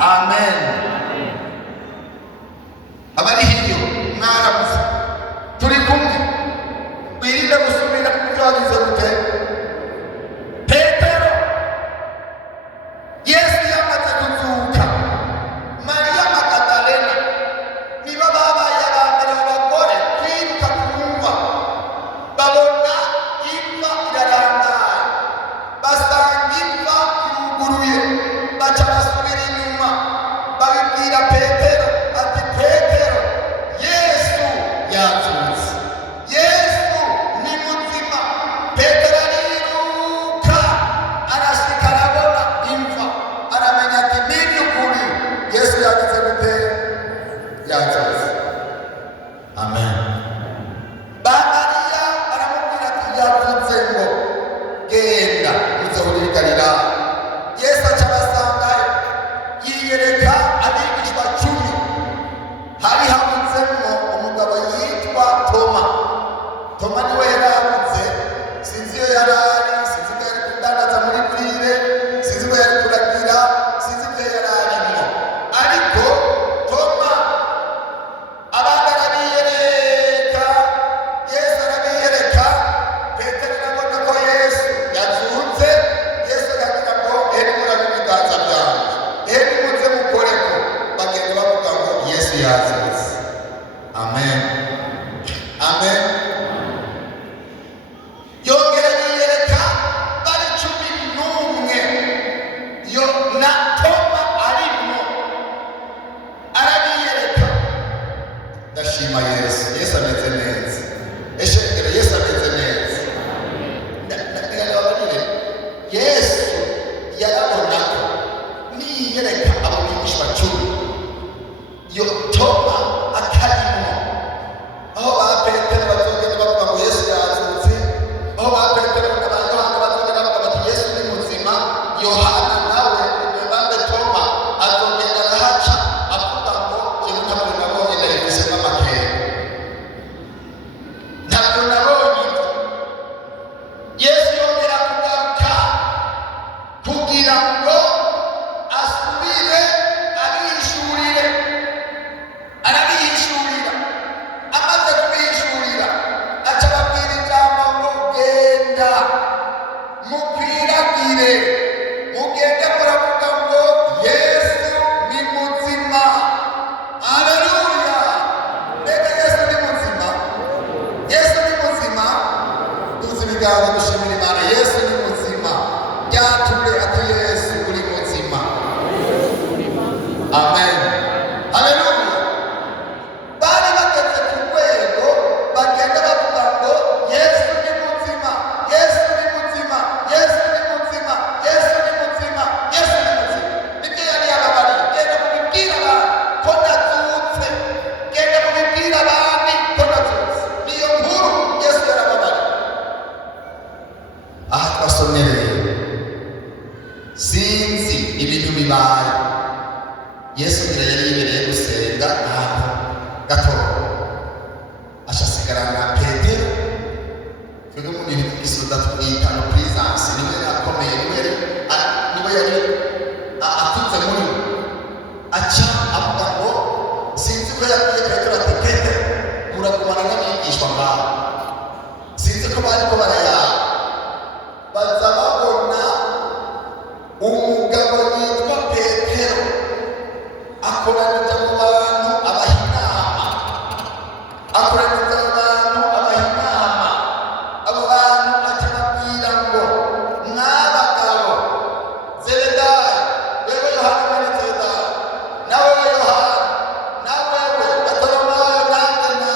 amen. Abari hiryo mwaramuze turi kumwe wirinde gusubira kubyo wagize gute. Petero Yesu yamaze kuzuka, Mariya Magadalena nibo babaye abambere mu bagore kwiruka kumva, babona imva irarangaye, basanga imva iruguruye, baca basubira inyuma babibwira Petero ati Petero, Yesu yazutse, Yesu ni muzima. Petero ariruka arashika arabona imva, aramenya ati niby'ukuri Yesu yagize gute, yazutse. Amen. Ba Mariya baramubwira ati yavuze ngo genda uzohurira i Galilaya. Yesu aca abasangayo, yiyereka abigishwa 10. Hari havuzemo umugabo yitwa Toma. Toma niwe yaravuze, sinzi iyo yarari, sinzi ko yari kudandaza muri burire, sinzi ko yari kuragira, sinzi ko yari arimo. Ariko Toma abandi arabiyereka, Yesu arabiyereka, Petero arabona ko Yesu yazutse. Yesu aragira ngo eri murabe ibiganza byanjye, eri muze mukoreko. Bagenda bavuga ngo Yesu yazutse. Amen, amen. Yongera yiyereka bari 11, yo na Toma arimo arabiyereka. Ndashima Yesu, Yesu ameze neza. Eshengero Yesu ameze neza. Ndababarire, Yesu yarabona ko niyereka abo bigishwa 10, yo Toma atarimo. Aho ba Petero bazogenda bavuga ngo Yesu yazutse, aho ba Petero na ba Yohana bazogenda bavuga bati Yesu ni muzima, Yohana nawe bambe Toma azogenda arahaca avuga ngo jewe ntabwo nabonye narifisemo amakenga, ntabwo nabonye. Yesu yongera kugaruka kugira ngo asubire abihishurire, arabihishurira. Amaze kubihishurira aca ababwira ijambo ngo genda mukwiragire, mugende muravuga ngo Yesu ni muzima. Haleluya! Mbega Yesu ni muzima, Yesu ni muzima. Duze ibiganza dushimira Imana, Yesu ni muzima. Byatumye ati Yesu uri muzima. Amen, haleluya. Bari bageze ku rwego bagenda bavuga ngo Yesu ni muzima, Yesu ni muzima, Yesu ni muzima, Yesu ni muzima, Yesu ni muzima. Nibyo yari yababariye, genda mubibwira abantu ko nazutse, genda mubibwira abandi ko nazutse. Niyo nkuru Yesu yarababariye. Aha twasomereye, sinzi ibintu bibaye. Yesu ngira yari yibereye gusenga ahantu gatoya, ashasigarana Petero. Twebwe mu bintu by'igisoda twita no presence, niwe akomeye, niwe yari atunze muri we. Aca avuga ngo sinzi ko yabwiye Petero ati Petero uragumana n'abigishwa bawe. Sinzi ko bariko barayaba, baza babona umugabo yitwa Petero akoranije mu bantu abaha inama, akoranije mu bantu abaha inama. Abo bantu aca ababwira ngo mwabagabo, Zebedayo, wewe Yohana mwene Zebedayo, na wewe Yohana, na wewe Bartolomayo, nanjye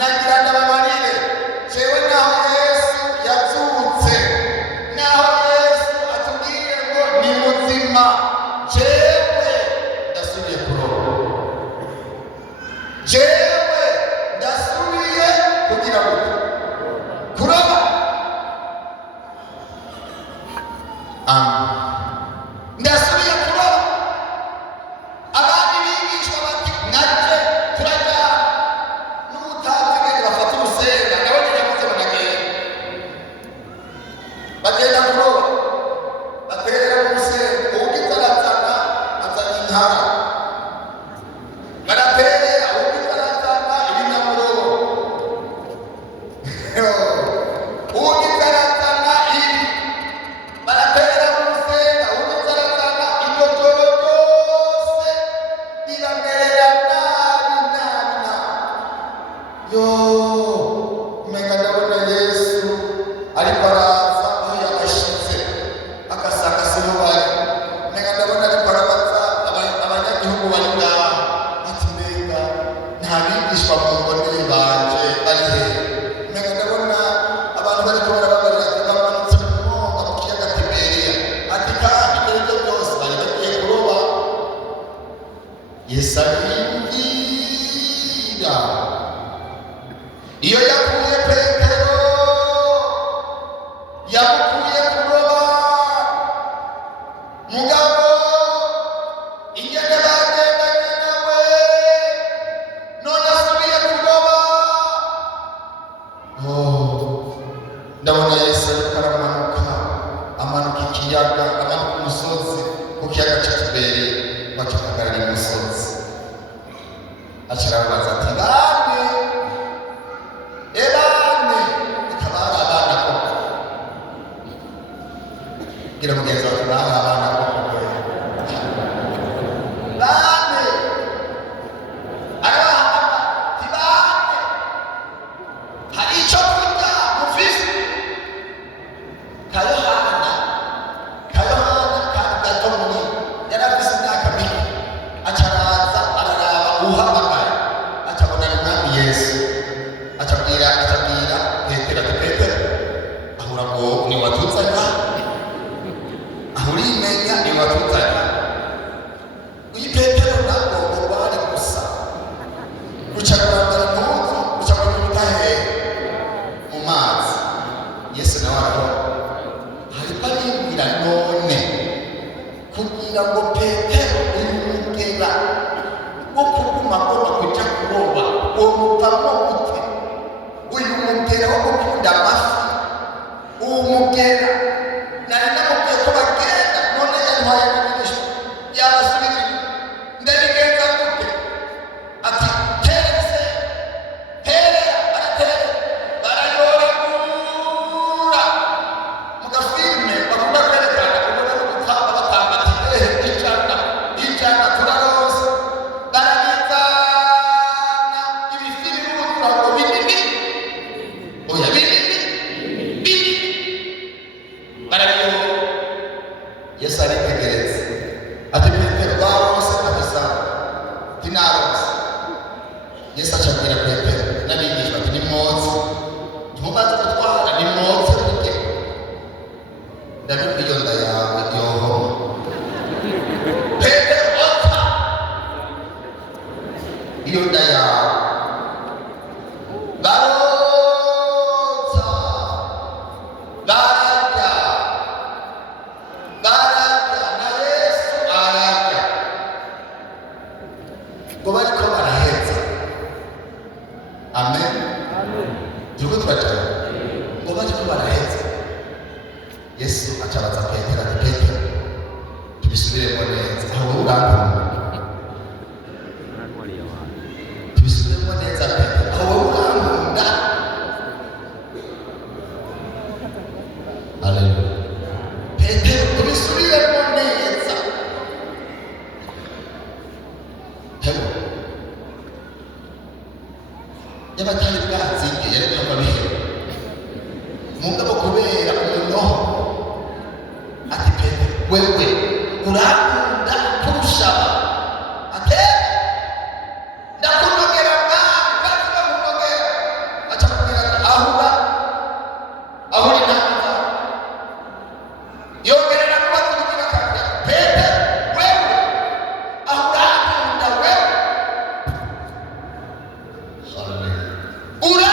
nagira ndababarire, jewe naho Yesu yazutse, naho Yesu atubwiye ngo ni muzima, jewe ndasubiye kuroba. intara baraterera undi barazana ibinyamuro undi barazana ibi baraterera mu rusenda undi barazana iryo joro ryose riramerera nabi yo umenga ndabona Yesu ariko araza aho yabashyize agasanga siho bari umenga ndabona ariko arabaza abanyagihugu bari ngaha ati mbega nta bigishwa mu mboneye banje bari hehe umenga ndabona abantu bariko barababarira ati bamanutse mu mwonga mu kiyaga Tiberiya ati kandi ibyo byose bari bagiye kuroba Yesu aribwira iyo yakuye Petero yamukuye kuroba mugabo ingene bagendanye nawe none asubiye kuroba ndabona Yesu ariko aramanuka amanuka ikiyaga amanuka umusozi ku kiyaga ca Tiberiya bakihagarara umusozi acarabaza ati bane ebane ikaba ari abana koko gira mugenzi wawe bari abana koko bane arahama tibane hari icyo kurya mufise ka Yohana kari gato muri yari afise imyaka mike acaraza araraba uhamagaye acabona n'umwami Yesu acabwira Petero ati Petero ahura ngo ni watuzanya ahurimenya ni watuzanya uyu Petero ntabwo ngo bari gusa guca kurandara impuzu guca kubita hehe mu mazi Yesu nawe arahora hariko aribwira none kugira ngo Petero uyu mugera wo kuguma agomba kuja kuroba uwo muvamo gute uyu mugera wo gukunda amafi uwo mugera nari namubwiye ko bagenda none yantwaye kubigisha yabasubira ndabigenza gute ati terese terera aratere barayoragura mu gafilme bakunda kwerekana ubona no gutamba batamba ati ijana turarose baragizana ibifiri n'ubutura ngo binini oya binini barabiyo Yesu aritegereza ati Petero barose abisanga tinarose Yesu acabwira Petero n'abigishwa ati nimwoze ntimubanze gutwara nimwoze mujye ndabibwa iyo nda yawe yohoma Petero ota iyo nda yawe baroza bararya na Yesu ararya ngo bariko baraheza amen turiko turajana ngo bariko baraheza Yesu acabaza Petero ati Petero tubisubiremo neza aho urankunda tubisubiremo neza Petero aho urankunda Haleluya Petero tubisubiremo neza y'abatari bwatsinge yari kwamba bihera mugabo kubera umunoho ati Petero wewe urankunda kurusha ate ndakunogera mwami kandi ndakunogera aca kubwira ahura inama yongerera kubaza ubugira kabiri Petero wewe urankunda wewe ura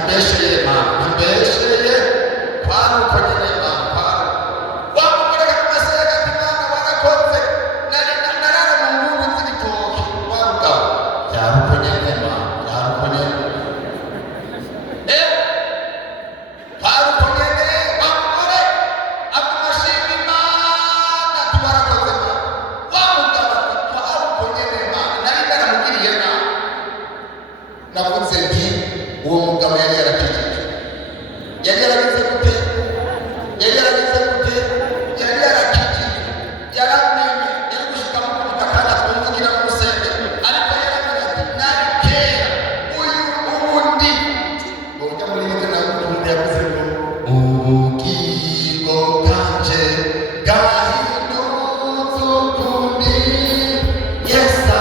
ntambesheye mama ntambesheye kwari uko nyene mama kwari wamukoreka ku masega ati mama warakoze narara mu ngungu z'ibitoki warugabo byari uko nyene mama byari uko nyene kwari uko nyene wamugore akumashima imana ati warakoze mama wamugabo ati kwari uko nyene mama nari naramugiriye nabi navuze nti uwo mugabo yari yarakijije yari yaragize gute yari yaragize gute yari yarakijije yaramenye yari gushika mu kubita kandi atwumvugira mu rusenge ariko yaravuze ati nari kera uyu ubundi ujya muri bimwe nawe ubundi yavuze ngo ubugingo bwanje bwahindutse ukundi yesa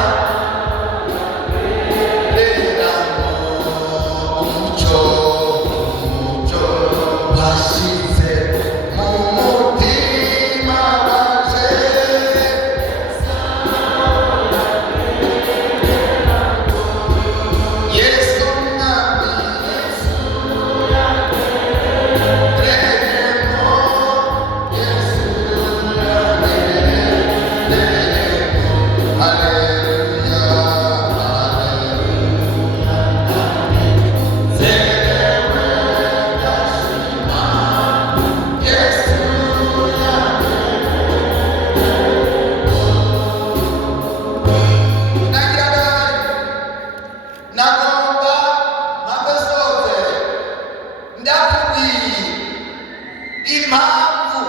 impamvu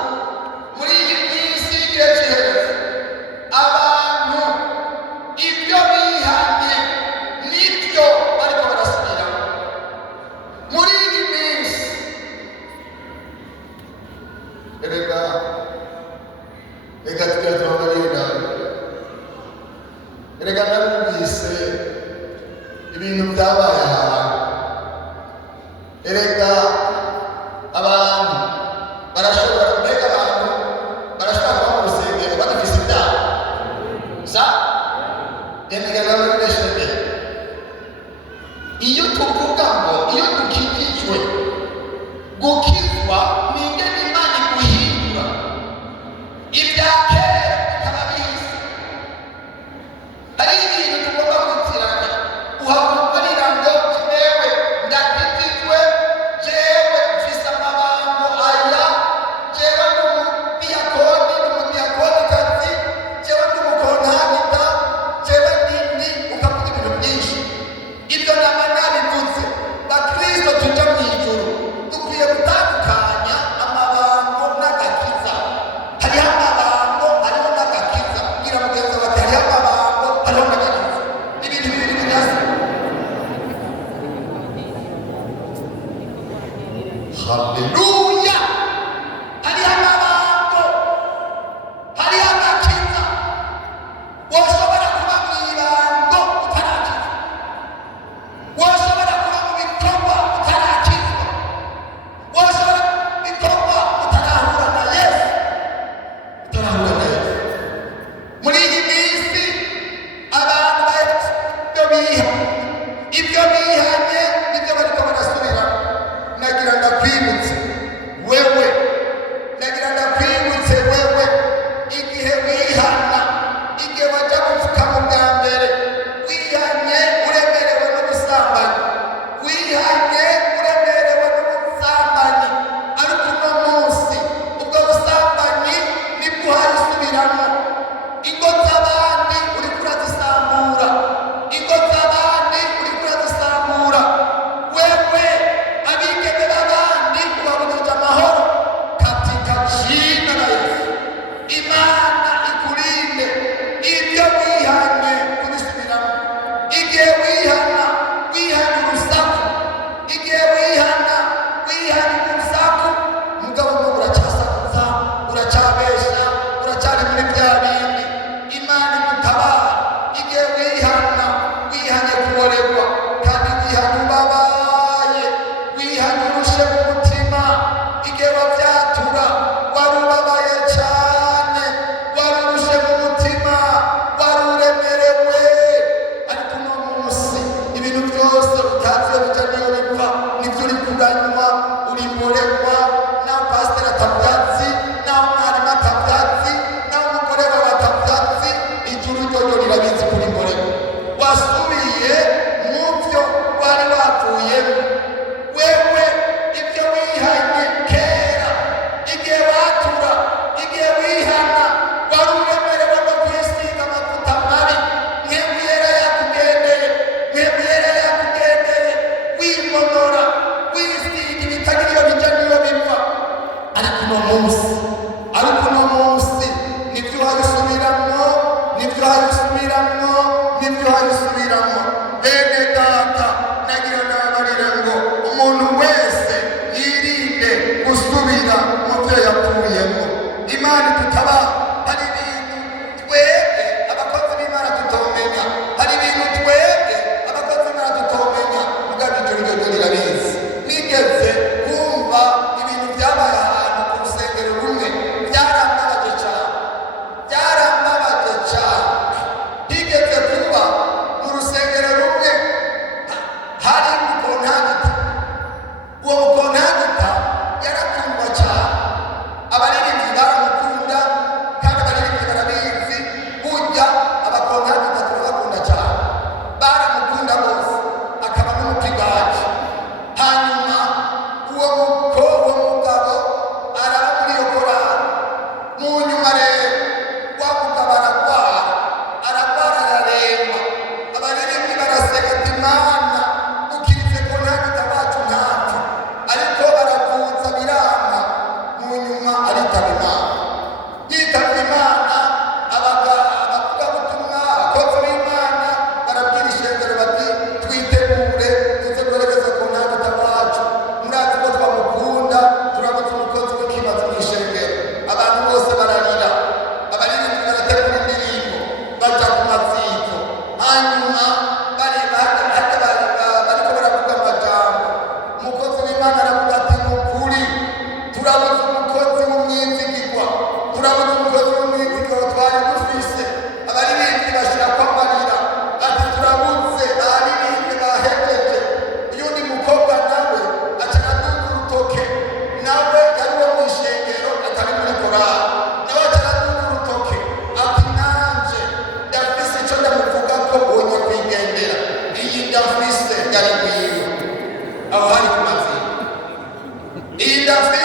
muri iyi minsi igihe cyiheze abantu ibyo bihanye nibyo bariko barasubiramo muri iyi minsi. Reka tugatorera reka narumvise ibintu byabaye ahantu erega abantu barashobora mbega abantu barashobora kuba mu rusengero bagifise ibyaha sa erega narumvise iyo tuvuga ngo iyo dukikijwe gukizwa ni ingene Imana iguhindura ibya kera bikaba biza. Hari ibintu tugomba kwitiranya uhakubarira ngo jewe ndakijijwe jewe mfise amabango aya jewe n'umudiyakonikazi jewe n'umukontabita jewe nini ukavuga ibintu byinshi. Ibyo nama nabivuze bakristo tuja mw'ijuru dukwiye gutandukanya amabango n'agakiza. Hariho amabango hariho n'agakiza. Bwira mugenzi wawe ati hariho amabango hariho n'agakiza, n'ibintu bibiri bidasa. Haleluya! Hariho amabango hariho agakiza. Woshobora kuba mw'ibango utarakizwa, woshobora kuba mu bikorwa utarakizwa, woshobora mu bikorwa utarahura na Yesu, utarahura na Yesu. Muri iyi minsi abantu bahetse ibyo bihanye nibyo bariko barasubira. Nagira ndakwibutse uranywa urimborerwa naho pasiteri atabyatsi naho mwarimu atabyatsi naho umugore wawe atabyatsi ijuru ryo rirabizi kurimborerwa wasubiye mu byo wari wapfuyemo wewe ibyo wihanye kera igihe watura igihe wihana wari uremerewe no kwisiga amavuta mabi nk'imyera yakugendeye wimonora wisiga ibitagira iyo bijya n'iyo biva ariko uno munsi nibyo uhabisubiramo bene data nagira nabarire ngo umuntu wese yirinde gusubira mu byo yapfuyemo. Imana tutaba hari ibintu twebwe abakozi b'Imana tutomenya, hari ibintu twebwe abakozi b'Imana tutomenya, mugabo ibyo bintu birabizi. Nigeze kumva ibintu byabaye ahantu ku rusengero rumwe byarambabaje cyane. Higeze kuba mu rusengero rumwe hari umukontagita. Uwo mukontagita yarakundwa cyane, abaririmbyi baramukunda kandi abaririmbyi barabizi. Burya abakontagita turabakunda cyane, baramukunda bose, akaba n'umupigaji. Hanyuma uwo mugabo araba muri iyo korali. Mu nyuma rero wa mugabo ararwara araremba. Abaririmbyi baraseka ati Mana ukirize kontagita wacu ntapfe, ariko baravuza biranga. Mu nyuma aritaba Imana. Yitaba Imana, abavugabutumwa abakozi b'Imana barabwira ishengero bati twitegure tuze kohereza kontagita wacu, murazi ko twamukunda, turabuze umukozi w'ikimazi mu ishengero. Abantu bose bararira, abaririmbyi barategura indirimbo baja ku maziko. Hanyuma bariko baravuga amajambo. Umukozi w'Imana aravuga ati ni ukuri turabuze umukozi w'umwizigirwa twari dufise. Abaririmbyi bashirako amarira ati turabuze abaririmbyi bahejeje. Uyundi mukobwa nawe aca araduza urutoke, nawe yari wo mw'ishengero atari muri korali, nawe aca araduza urutoke ati nanje ndafise ico ndamuvuga ko bonye kwigendera. Iyi ndafise yari ngwiyo aho hari ku mazina. Iyi ndafise